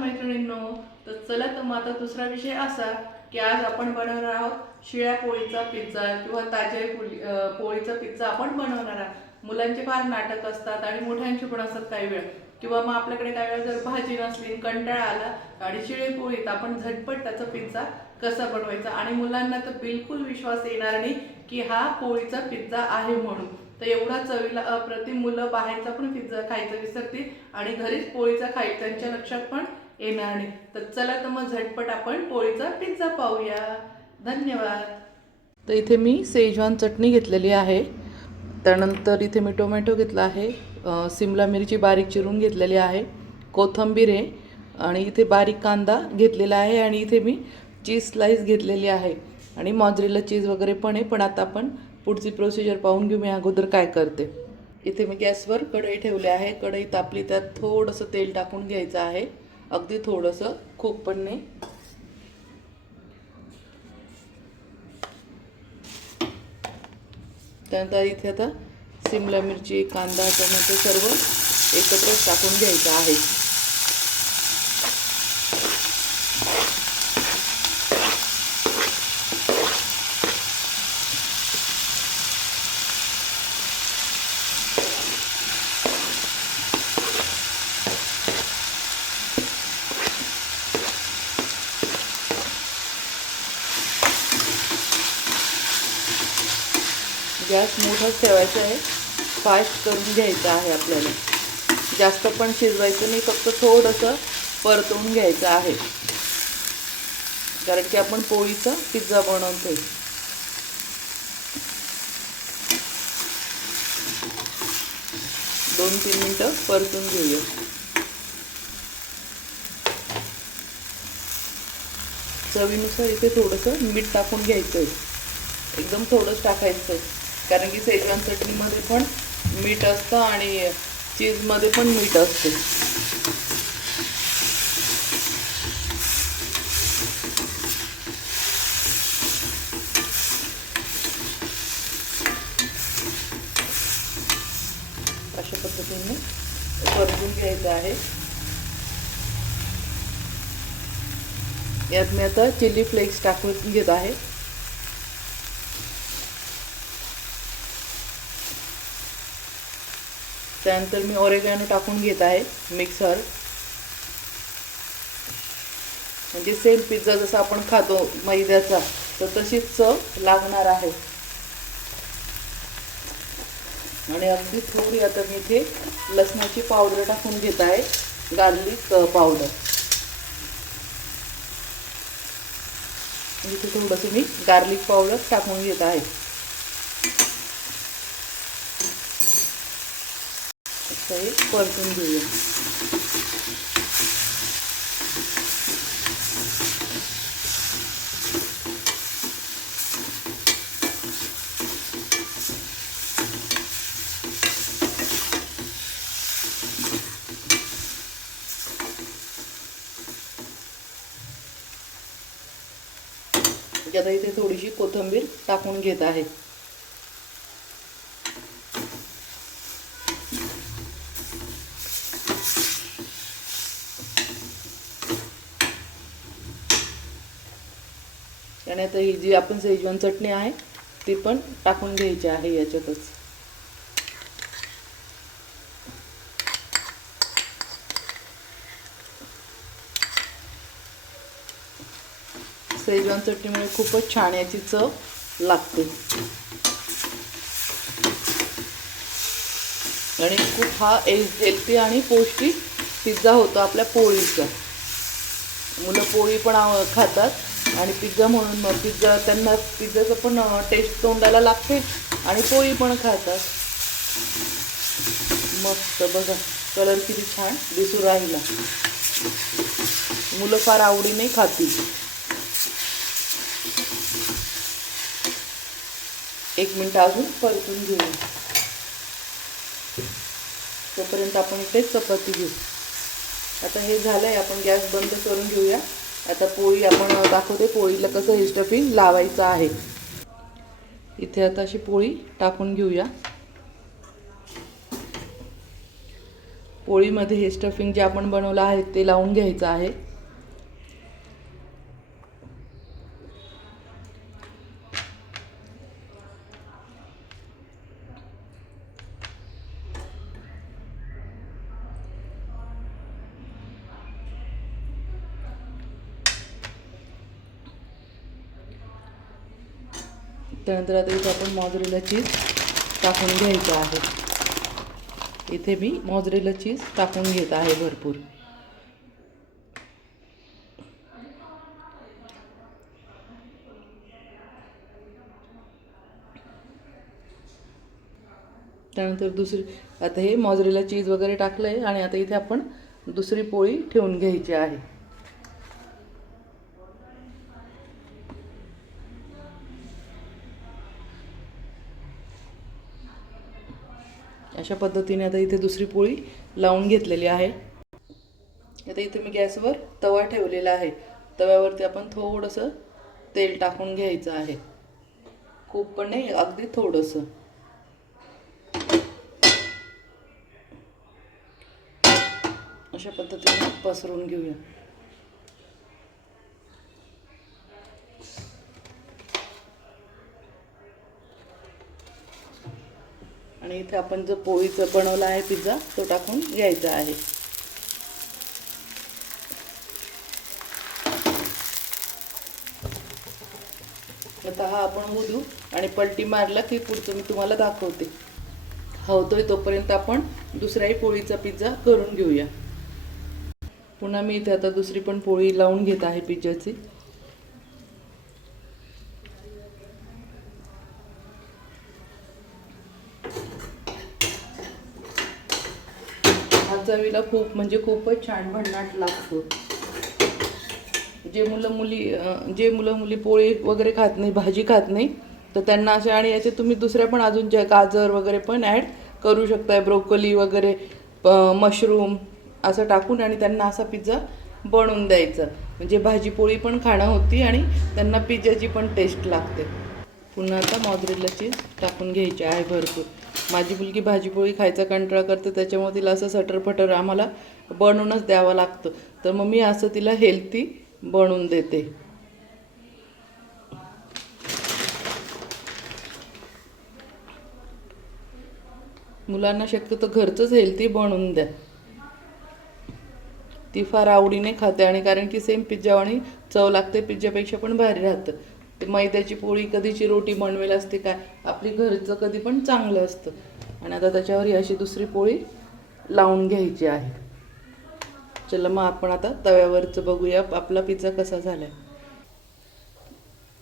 मैत्रिणींनो, तर चला तर मग आता दुसरा विषय असा की आज आपण बनवणार आहोत शिळ्या पोळीचा पिझ्झा किंवा ताज्या पोळीचा पिझ्झा आपण बनवणार आहोत। मुलांचे फार नाटक असतात आणि मोठ्यांचे पण असतात काही वेळ, किंवा मग आपल्याकडे काही वेळा जर भाजी नसली कंटाळा आला आणि शिळे पोळीत आपण झटपट त्याचा पिझ्झा कसा बनवायचा आणि मुलांना तर बिलकुल विश्वास येणार नाही की हा पोळीचा पिझ्झा आहे म्हणून। तर एवढा चवीला अप्रतिम मुलं बाहेरचा पण पिझ्झा खायचं विसरतील आणि घरीच पोळीचा खाई त्यांच्या लक्षात पण येणार नाही। तर चला तर मग झटपट आपण पोळीचा पिझ्झा पाहूया। धन्यवाद। तर इथे मी सेजवान चटणी घेतलेली आहे, त्यानंतर इथे मी टोमॅटो घेतला आहे, सिमला मिरची बारीक चिरून घेतलेली आहे, कोथिंबीर आहे आणि इथे बारीक कांदा घेतलेला आहे आणि इथे मी चीज स्लाइस घेतलेली आहे आणि मॉझरेला चीज वगैरे पण आहे। पण आता आपण पुढची प्रोसिजर पाहून घेऊ, मी अगोदर काय करते। इथे मी गॅसवर कढई ठेवली आहे, कढई तापली त्यात थोडंसं तेल टाकून घ्यायचं आहे, अगदी थोडंसं, खूप पण नाही। त्यानंतर इथे आता सिमला मिरची कांदा टोमॅटो सर्व एकत्र टाकून घ्यायचं आहे। गॅस मोठाच ठेवायचा आहे, फास्ट करून घ्यायचं आहे आपल्याला, जास्त पण शिजवायचं नाही, फक्त थोडंसं परतवून घ्यायचं आहे, कारण की आपण पोळीचा पिझ्झा बनवतोय। 2-3 मिनिटं परतून घेऊया। चवीनुसार इथे थोडंसं मीठ टाकून घ्यायचं आहे, एकदम थोडंच टाकायचं आहे, कारण की सेजवान चटणीमध्ये पण मीठ असतं आणि चीजमध्ये पण मीठ असते। अशा पद्धतीने परतून घ्यायचं आहे। यात मी आता चिली फ्लेक्स टाकून घेत आहे, त्यानंतर मी ऑरेगॅनो टाकून घेत आहे मिक्सर, म्हणजे सेम पिझ्झा जसा आपण खातो मैद्याचा तर तशीच चव लागणार आहे। आणि अगदी थोडी आता मी इथे लसणाची पावडर टाकून घेत आहे, गार्लिक पावडर, इथे थोडंसं मी गार्लिक पावडर टाकून घेत आहे। असं हे परतून घेऊया। आता इथे थोडीशी कोथिंबीर टाकून घेत आहे। आणि आता ही जी आपण सेजवान चटणी आहे ती पण टाकून घ्यायची आहे याच्यातच। सेजवान चटणीमुळे खूपच छान याची चव लागते आणि खूप हा हेल्थी आणि पौष्टिक पिझ्झा होतो आपल्या पोळीचा। मुलं पोळी पण खातात आणि पिझ्झा म्हणून मग पिझ्झा त्यांना पिझ्झाचं पण टेस्ट तोंडाला लागते आणि पोळी पण खातात। मस्त बघा, कलर किती छान दिसू राहिला, मुलं फार आवडीने खातील। 1 मिनिट अजून परतून घेऊ, तोपर्यंत आपण इथे चपाती घेऊ। आता हे झालंय, आपण गॅस बंद करून घेऊया। आता पोळी आपण दाखवते पोळीला कसं हे स्टफिंग लावायचं आहे। इथे आता अशी पोळी टाकून घेऊया। पोळीमध्ये हे स्टफिंग जे आपण बनवलं आहे ते लावून घ्यायचं आहे. त्यानंतर आता इथे आपण मॉझरेला चीज टाकून घ्यायचं आहे. इथे मी मॉझरेला चीज टाकून घेत आहे भरपूर. त्यानंतर दुसरी आता हे मॉझरेला चीज वगैरे टाकलं आहे आणि आता इथे आपण दुसरी पोळी ठेवून घ्यायची आहे. अशा पद्धतीने आता इथे दुसरी पोळी लावून घेतलेली आहे. आता इथे मी गॅसवर तवा ठेवलेला आहे. तव्यावरती आपण थोडंसं तेल टाकून घ्यायचं आहे. खूप पण नाही, अगदी थोडंसं. अशा पद्धतीने पसरून घेऊया. आणि इथे आपण जो पोळीचं बनवला आहे पिझ्झा तो टाकून घ्यायचा आहे. आता हा आपण होऊ देऊ आणि पलटी मारला की पुढचं मी तुम्हाला दाखवते. होतोय तोपर्यंत आपण दुसऱ्याही पोळीचा पिझ्झा करून घेऊया. पुन्हा मी इथे आता दुसरी पण पोळी लावून घेत आहे पिझ्झाची. हा चवीला खूप म्हणजे खूपच छान भन्नाट लागतो. जे मुलं मुली पोळी वगैरे खात नाही, भाजी खात नाही, तर त्यांना असे, आणि याचे तुम्ही दुसऱ्या पण अजून ज्या गाजर वगैरे पण ॲड करू शकताय, ब्रोकोली वगैरे, मशरूम असं टाकून, आणि त्यांना असा पिझ्झा बनवून द्यायचा. म्हणजे भाजी पोळी पण खाणं होती आणि त्यांना पिझ्झाची पण टेस्ट लागते. पुन्हा आता मॉझरेला चीज टाकून घ्यायची आहे भरपूर. माझी मुलगी भाजीपोळी खायचा कंटाळा करते, त्याच्यामुळे तिला असं सटरफटर आम्हाला बनवूनच द्यावं लागतं. तर मग मी असं तिला हेल्थी बनवून देते. मुलांना शक्यतो घरचंच हेल्थी बनवून द्या. ती फार आवडीने खाते, आणि कारण की सेम पिझ्झावाणी चव लागते, पिझ्झापेक्षा पण भारी राहतं. ते मैद्याची पोळी कधीची रोटी बनवेल असते काय, आपली घरचं कधी पण चांगलं असतं. आणि आता त्याच्यावर ही अशी दुसरी पोळी लावून घ्यायची आहे. चला मग आपण आता तव्यावरचं बघूया आपला पिझ्झा कसा झाला आहे.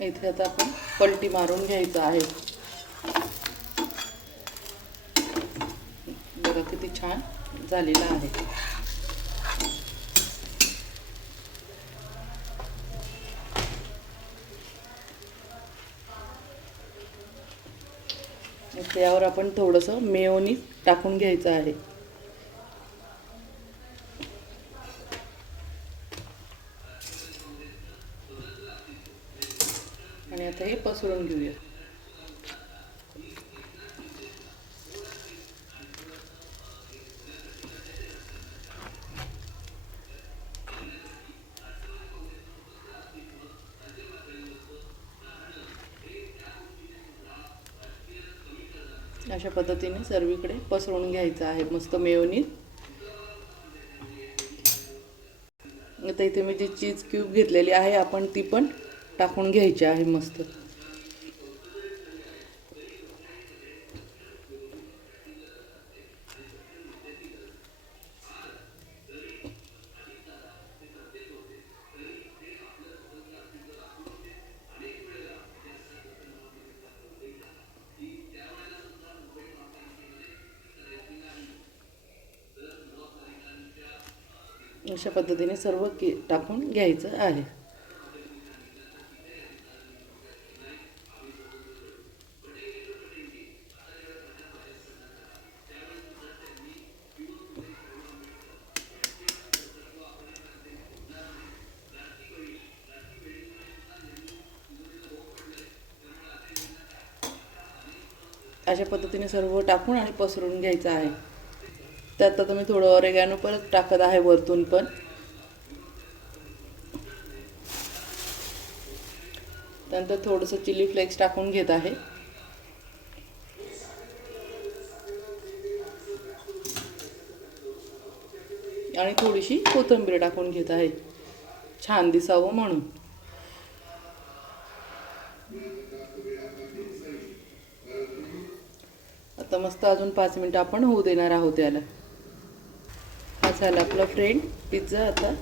इथे आता आपण पलटी मारून घ्यायचं आहे. बघा किती छान झालेला आहे. त्यावर आपण थोडंसं मेयोनीज टाकून घ्यायचं आहे. आणि आता हे पसरून घेऊया. अशा पद्धतीने सर्वीकडे पसरून घ्यायचं आहे मस्त मेयोनीज. आता इथे मी जी चीज क्यूब घेतलेली आहे आपण ती पण टाकून घ्यायची आहे मस्त. अशा पद्धतीने सर्व टाकून घ्यायचं आहे. अशा पद्धतीने सर्व टाकून आणि पसरून घ्यायचं आहे. त्यात आता मी थोडं ऑरेगॅनो परत टाकत आहे वरतून पण. त्यानंतर थोडंसं चिली फ्लेक्स टाकून घेत आहे. आणि थोडीशी कोथिंबीर टाकून घेत आहे छान दिसावं म्हणून. आता मस्त अजून 5 मिनिटं आपण होऊ देणार आहोत याला. हा झाला आपला फ्रेंड पिझ्झा. आता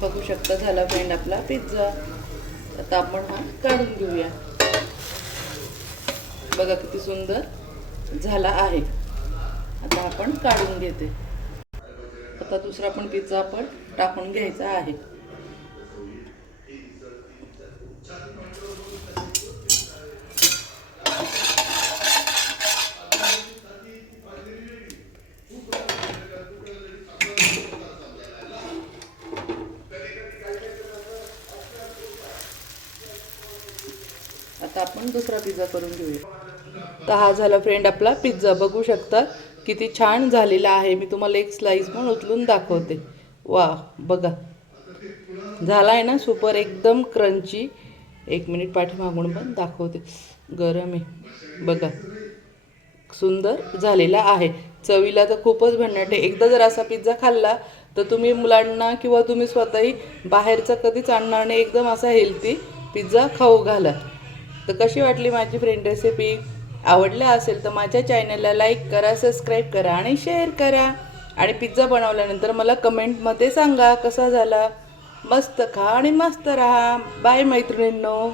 बघू शकता झाला फ्रेंड आपला पिझ्झा. आता आपण हा काढून घेऊया. बघा किती सुंदर झाला आहे. आता आपण काढून घेते. आता दुसरा पण पिझ्झा आपण टाकून घ्यायचा आहे. आता आपण दुसरा पिझ्झा करून घेऊया. तर हा झाला फ्रेंड आपला पिझ्झा. बघू शकता किती छान झालेला आहे. मी तुम्हाला एक स्लाइस पण उचलून दाखवते. वा बघा झाला आहे ना सुपर एकदम क्रंची. 1 मिनिट पाठीमागून पण दाखवते. गरम आहे बघा. सुंदर झालेला आहे. चवीला तर खूपच भन्नाट आहे. एकदा जर असा पिझ्झा खाल्ला तर तुम्ही मुलांना किंवा तुम्ही स्वतःही बाहेरचा कधीच आणणार नाही. एकदम असा हेल्दी पिझ्झा खाऊ घाला. तर कशी वाटली माझी फ्रेंड रेसिपी? आवडल्या असेल तर माझ्या चॅनलला लाईक करा, सबस्क्राईब करा आणि शेअर करा. आणि पिझ्झा बनवल्यानंतर मला कमेंटमध्ये सांगा कसा झाला. मस्त खा आणि मस्त राहा. बाय मैत्रिणींनो.